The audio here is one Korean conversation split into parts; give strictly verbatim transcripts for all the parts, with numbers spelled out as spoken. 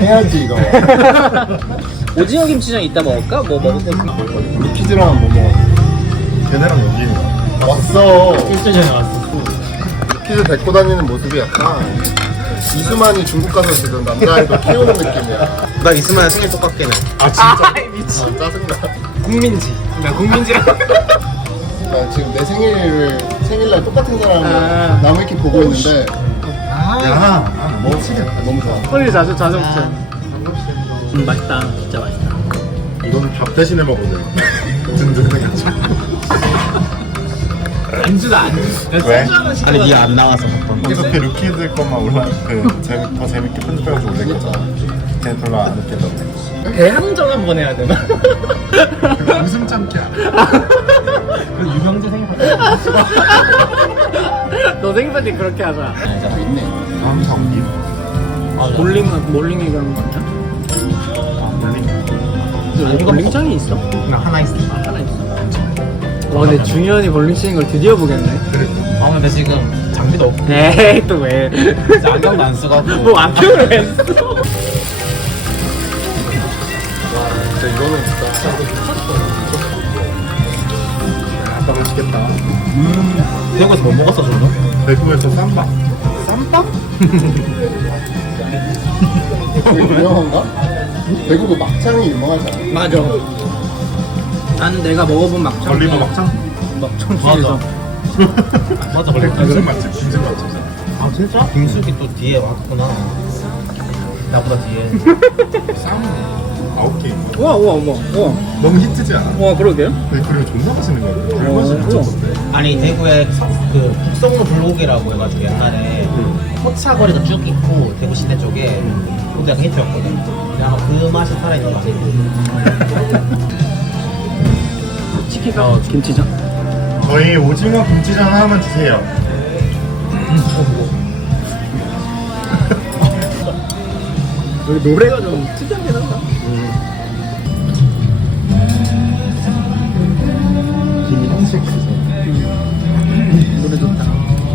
해야지 이거. 오징어 김치전 이따 먹을까? 뭐 먹을 거 있나? 루키즈랑 뭐 먹어? 걔네랑 여기 왔어. 일주일 전에 왔어. 루키즈 데리고 다니는 모습이 약간 이수만이 중국 가서 지금 남자아이돌 키우는 느낌이야. 나 이스마엘 생일 똑같긴 해. 아 진짜? 미친. 아, 짜증나. 국민지. 나 국민지랑. 나 지금 내 생일을 생일날 똑같은 사람을 아. 나무위키 보고 있는데 야, 아, 뭐 치겠다. 너무 좋아. 빨리 자주 자주 먹자. 음, 맛있다. 진짜 맛있다. 이거는 밥 대신에 먹어도 돼. 든든해가지고. 안주다 안주. 왜? 아니 니가 안 나와서 어떤 어차피 루키즈 것만 올라 그 재미 더 재밌게 편집해가지고 올리겠잖아. 걔 별로 안 웃기던데. 대항전 한번 해야 되나? 웃음 참기야. 그 유명재 생일 너 생일 파티 그렇게 하자. 있네. 황성기. 아, 볼링 볼링 얘기하는 거 아니야? 아 볼링. 여기 볼링장이 있어? 나 하나 있어. 아, 하나 있어. 와 근데 중현이 볼링 치는 걸 드디어 보겠네. 아 근데 지금 장비도 없고 에이 또 왜? 안경도 안 쓰가지고 뭐 안경을 왜 써? 진짜 이거는 진짜 아빠 맛있겠다. 대구에서 뭐 먹었어 저도? 대구에서 쌈밥. 쌈밥? 되게 유명한가? 대구 그 막창이 유명하지 않아? 맞아. 나는 내가 먹어본 막창. 걸리버 막창? 막창 중에서. 맞아 원래 김승 맛집, 김승 맛집. 아 진짜? 김숙이 또 뒤에 왔구나 나보다 뒤에 쌈 아홉 개. 우와 우와 우와 우와. 너무 히트지 않아? 우와 그러게요. 근데 그리고 존나 맛있는 거야. 불맛이 미쳤던데. 아니 대구에 그 북성로 불고기라고 해가지고 옛날에 포차거리가 쭉 있고 대구 시내 쪽에 그때 약간 히트였거든. 근데 아마 그 맛이 살아있는 거 같아. 치킨가 김치전. 저희 오징어 김치전 하나만 주세요. 여기 노래가 좀 특이하긴 한다. 노래 좋다.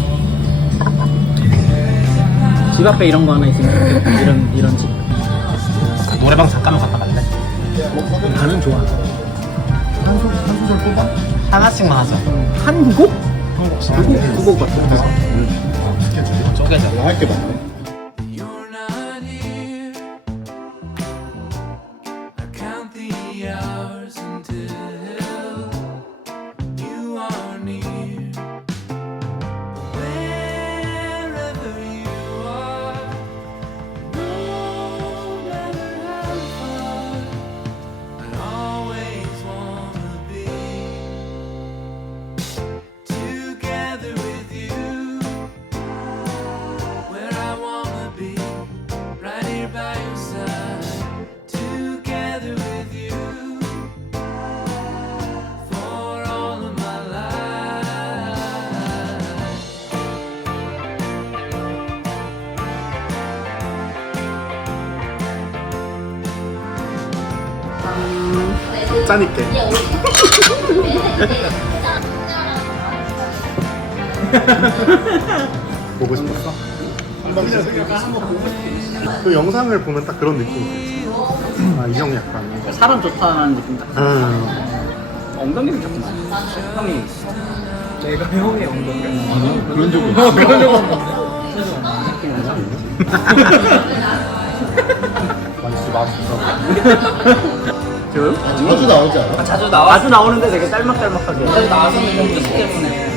집 앞에 이런 거 하나 있으면 좋겠다. 이런 이런 집. 노래방 잠깐만 갔다 갈래? 나는 좋아. 한, 소, 한 소절 뽑아? 하나씩만 하자. 한 곡? 한 곡. 두곡 같은 거. 쪼개자. 나 할 게 많네. You're not here. I count the hours until you are near. Wherever you are, no matter how far, I always wanna be together with you. Where I wanna be, right here by your side, together with you, for all of my life. 짜니까. 보고 싶었어? 한번 그 영상을 보면 딱 그런 느낌이 들지. 아, 이 형 약간. 사람 좋다는 느낌. 음. 엉덩이는 조금 많아. 형이. 내가 형의 엉덩이. 아니, 그런 적은 어, 없어. 그런 적 없는데. 맛있어, 맛있어. 저요? 자주 나오지 않아? 자주 나와. 자주 나오는데 되게 짤막짤막하게. 자주 나와서는 연기 때문에.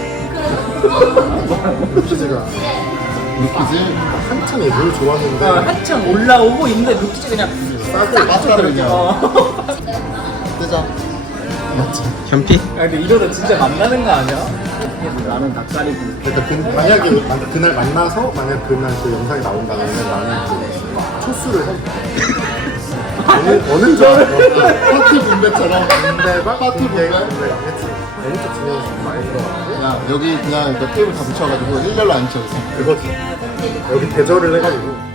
루키즈가. 루키즈? 한참 얘를 좋아하는데. 어, 한참 올라오고 있는데 루키즈 그냥 싸고 빠따를 그냥. 어. 뜨자. 맞지? 현피? 야, 근데 이러다 진짜 만나는 거 아니야? 나는 닭다리고. 그러니까 그, 만약에 만약 그날 만나서 만약 그날 그 영상이 나온다면 나는 그 초수를 해. 어느 어느 줄 알아? 파티 분배처럼. 군대가 파티 군대가 분배. 네, 했지. 너무 중요한 게 많이 들어가고 야, 여기 그냥 그 테이블 다 붙여가지고 일렬로 앉혀서. 그거지. 여기 대절을 해가지고